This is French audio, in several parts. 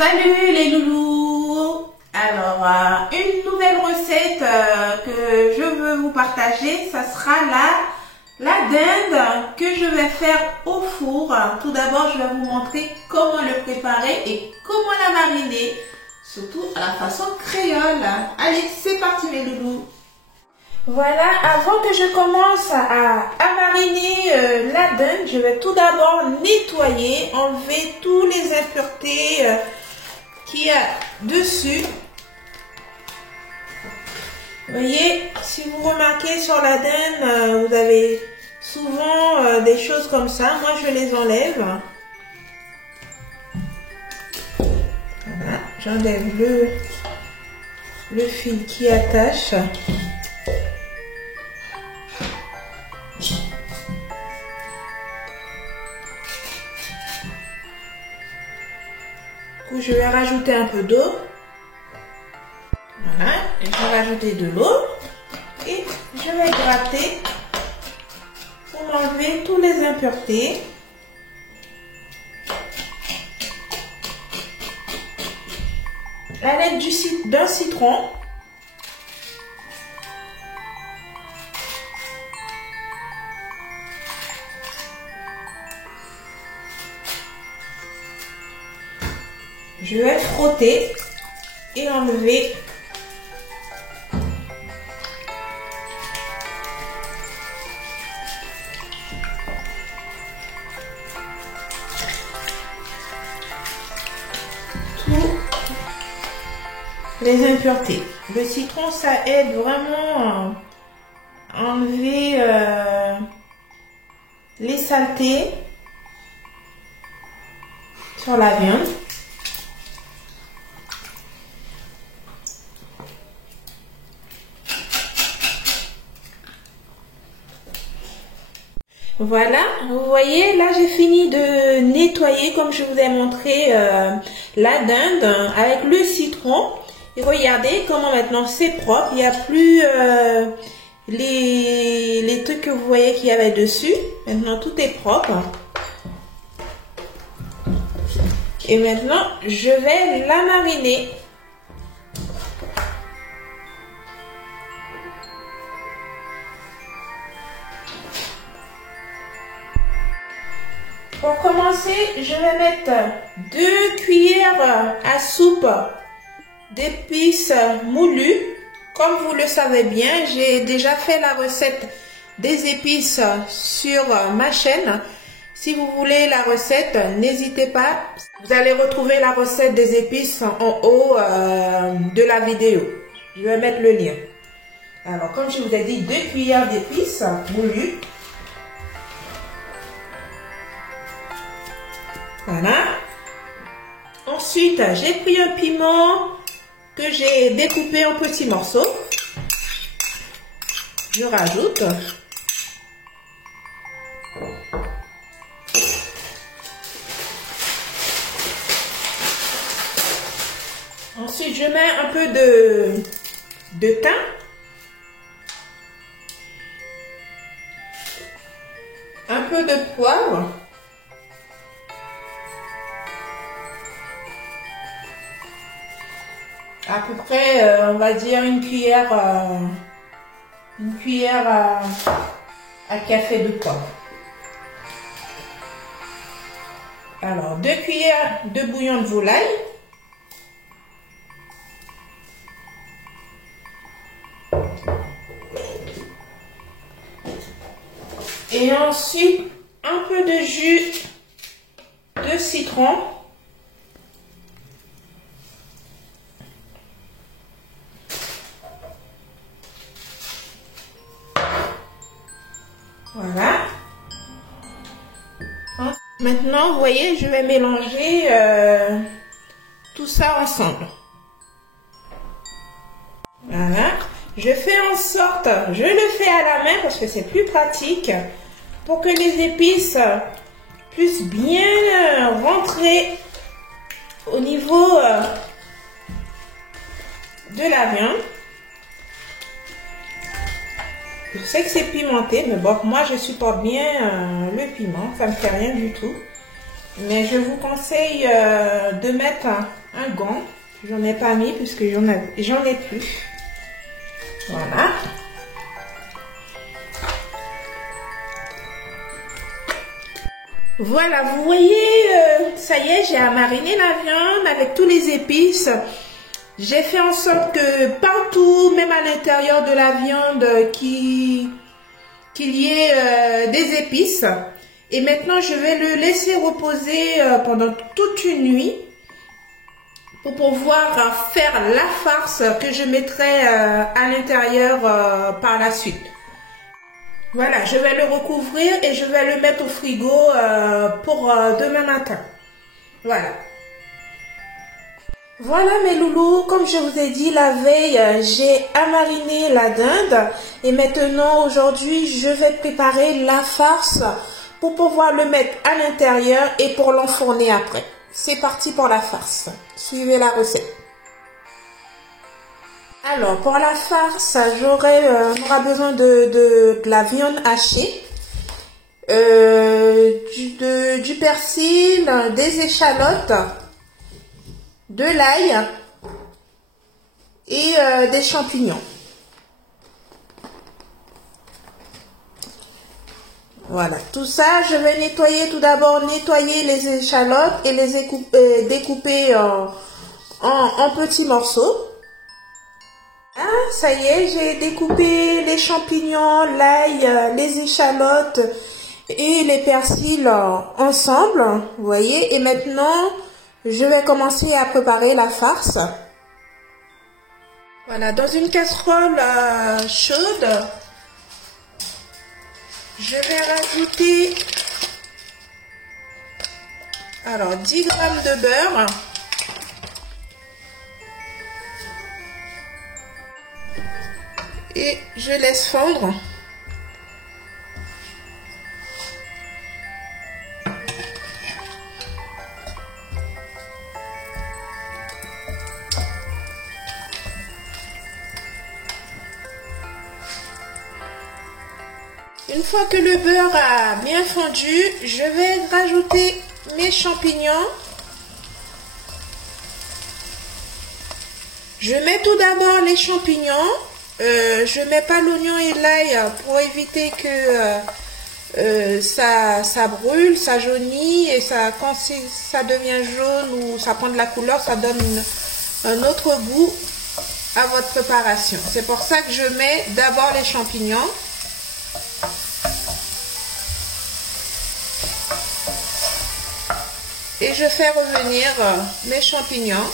Salut les loulous. Alors, une nouvelle recette que je veux vous partager, ça sera la dinde que je vais faire au four. Tout d'abord, je vais vous montrer comment le préparer et comment la mariner, surtout à la façon créole. Allez, c'est parti mes loulous. Voilà, avant que je commence à mariner la dinde, je vais tout d'abord nettoyer, enlever tous les impuretés qu'il y a dessus. Vous voyez, si vous remarquez sur la dinde, vous avez souvent des choses comme ça. Moi, je les enlève. Voilà, j'enlève le fil qui attache. Je vais rajouter un peu d'eau. Voilà, je vais rajouter de l'eau et je vais gratter pour enlever toutes les impuretés. À l'aide d'un citron. Je vais frotter et enlever toutes les impuretés. Le citron, ça aide vraiment à enlever les saletés sur la viande. Voilà, vous voyez, là j'ai fini de nettoyer comme je vous ai montré la dinde avec le citron. Et regardez comment maintenant c'est propre, il n'y a plus les trucs que vous voyez qu'il y avait dessus. Maintenant tout est propre. Et maintenant je vais la mariner. Pour commencer, je vais mettre 2 cuillères à soupe d'épices moulues. Comme vous le savez bien, j'ai déjà fait la recette des épices sur ma chaîne. Si vous voulez la recette, n'hésitez pas. Vous allez retrouver la recette des épices en haut de la vidéo. Je vais mettre le lien. Alors, comme je vous ai dit, 2 cuillères d'épices moulues. Voilà. Ensuite, j'ai pris un piment que j'ai découpé en petits morceaux. Je rajoute. Ensuite, je mets un peu de thym. Un peu de poivre. À peu près, on va dire une cuillère à café de poivre. Alors, 2 cuillères de bouillon de volaille. Et ensuite, un peu de jus de citron. Voilà. Maintenant, vous voyez, je vais mélanger tout ça ensemble. Voilà. Je fais en sorte, je le fais à la main parce que c'est plus pratique pour que les épices puissent bien rentrer au niveau de la viande. Je sais que c'est pimenté, mais bon, moi je supporte bien le piment, ça me fait rien du tout. Mais je vous conseille de mettre un gant. J'en ai pas mis puisque j'en ai plus. Voilà. Voilà, vous voyez, ça y est, j'ai mariner la viande avec tous les épices. J'ai fait en sorte que partout, même à l'intérieur de la viande, qu'il y ait des épices. Et maintenant, je vais le laisser reposer pendant toute une nuit pour pouvoir faire la farce que je mettrai à l'intérieur par la suite. Voilà, je vais le recouvrir et je vais le mettre au frigo pour demain matin. Voilà. Voilà mes loulous, comme je vous ai dit la veille, j'ai amariné la dinde et maintenant aujourd'hui je vais préparer la farce pour pouvoir le mettre à l'intérieur et pour l'enfourner après. C'est parti pour la farce. Suivez la recette. Alors pour la farce, on aura besoin de la viande hachée, du persil, des échalotes, de l'ail et des champignons. Voilà, tout ça, je vais nettoyer tout d'abord, nettoyer les échalotes et les découper en petits morceaux. Ah, ça y est, j'ai découpé les champignons, l'ail, les échalotes et les persils ensemble, vous voyez. Et maintenant, je vais commencer à préparer la farce. Voilà, dans une casserole chaude, je vais rajouter 10 g de beurre. Et je laisse fondre. Une fois que le beurre a bien fondu, je vais rajouter mes champignons. Je mets tout d'abord les champignons. Je mets pas l'oignon et l'ail pour éviter que ça brûle, ça jaunit et quand ça devient jaune ou ça prend de la couleur, ça donne un autre goût à votre préparation. C'est pour ça que je mets d'abord les champignons. Et je fais revenir mes champignons.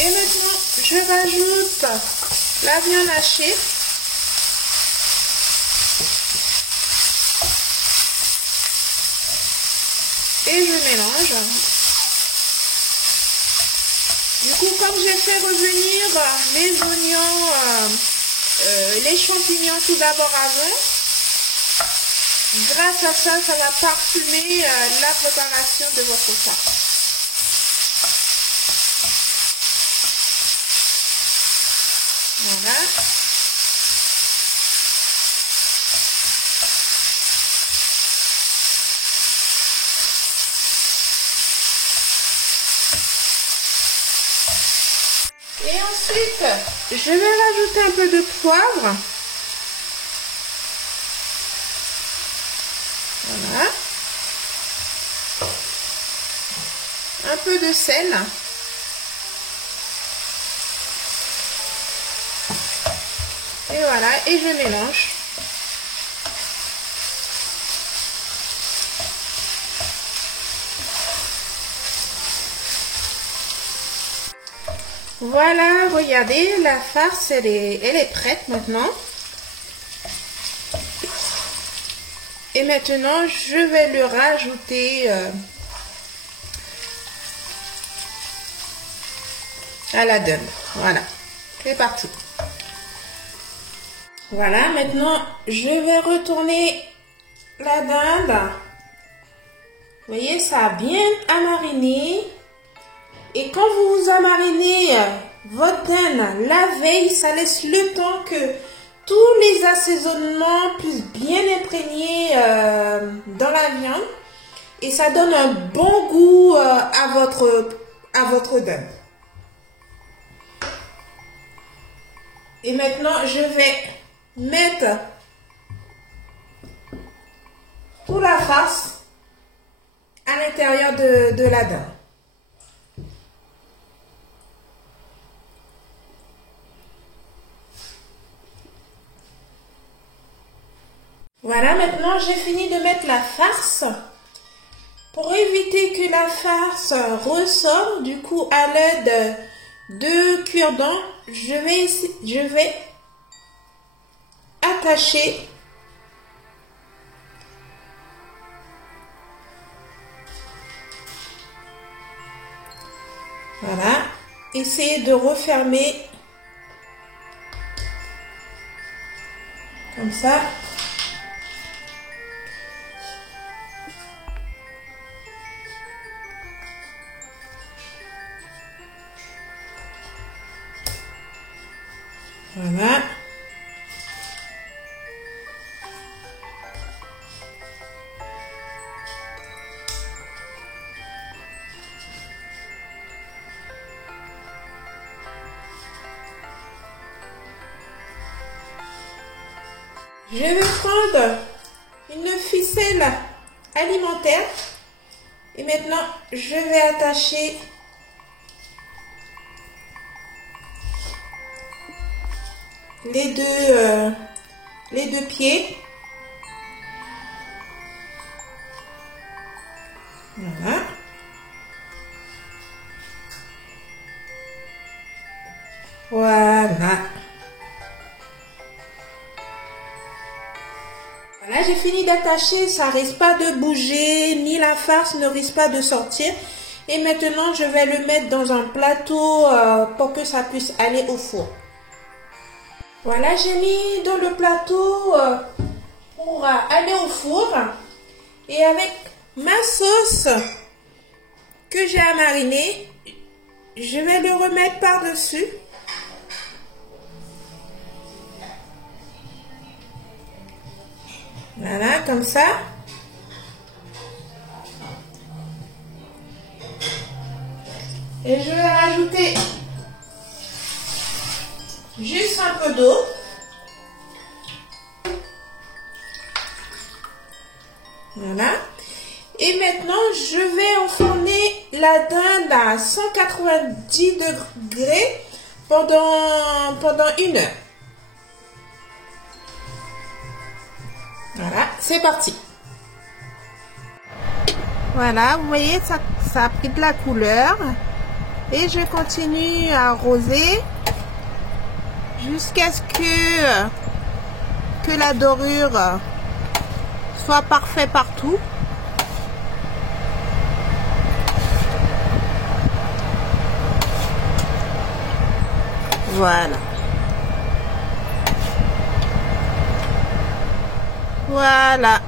Et maintenant, je rajoute la viande hachée. Et je mélange. Du coup, comme j'ai fait revenir les oignons, les champignons tout d'abord avant, grâce à ça, ça va parfumer la préparation de votre farce. Voilà. Et ensuite, je vais rajouter un peu de poivre. Voilà. Un peu de sel. Et voilà, et je mélange. Voilà, regardez, la farce, elle est prête maintenant. Et maintenant, je vais le rajouter à la dinde. Voilà, c'est parti. Voilà, maintenant, je vais retourner la dinde Vous voyez, ça a bien à mariner. Et quand vous amarinez votre dinde la veille, ça laisse le temps que tous les assaisonnements puissent bien imprégner dans la viande. Et ça donne un bon goût à votre dinde. Et maintenant, je vais mettre toute la farce à l'intérieur de la dinde. Voilà, maintenant j'ai fini de mettre la farce. Pour éviter que la farce ressorte, du coup à l'aide de cure-dent, je vais attacher voilà, essayez de refermer comme ça. Voilà. Je vais prendre une ficelle alimentaire et maintenant je vais attacher les deux pieds. Voilà. Voilà. Voilà, j'ai fini d'attacher, ça risque pas de bouger, ni la farce ne risque pas de sortir. Et maintenant, je vais le mettre dans un plateau pour que ça puisse aller au four. Voilà, j'ai mis dans le plateau pour aller au four. Et avec ma sauce que j'ai à mariner, je vais le remettre par-dessus. Voilà, comme ça. Et je vais rajouter juste un peu d'eau. Voilà. Et maintenant, je vais enfourner la dinde à 190 degrés pendant 1 heure. Voilà, c'est parti. Voilà, vous voyez, ça a pris de la couleur. Et je continue à arroser jusqu'à ce que la dorure soit parfaite partout. Voilà. Voilà.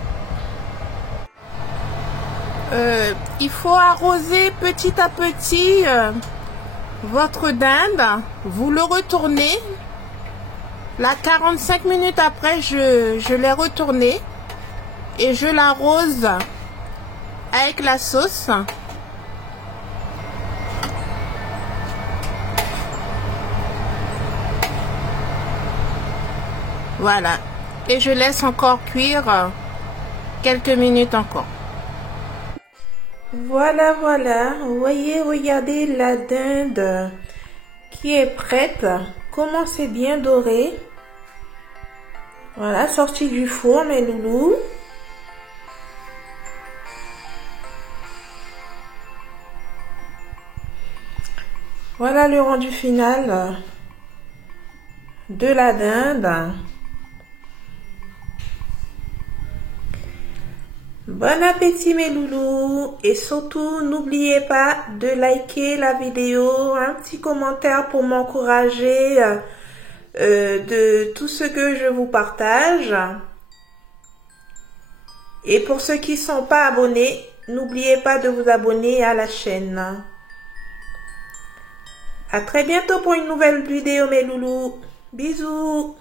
Il faut arroser petit à petit votre dinde. Vous le retournez. Là, 45 minutes après, je l'ai retourné. Et je l'arrose avec la sauce. Voilà. Et je laisse encore cuire quelques minutes encore. Voilà, voilà. Vous voyez, regardez la dinde qui est prête. Comment c'est bien doré. Voilà, sortie du four, mes loulous. Voilà le rendu final de la dinde. Bon appétit mes loulous et surtout n'oubliez pas de liker la vidéo, un petit commentaire pour m'encourager de tout ce que je vous partage. Et pour ceux qui ne sont pas abonnés, n'oubliez pas de vous abonner à la chaîne. À très bientôt pour une nouvelle vidéo mes loulous. Bisous.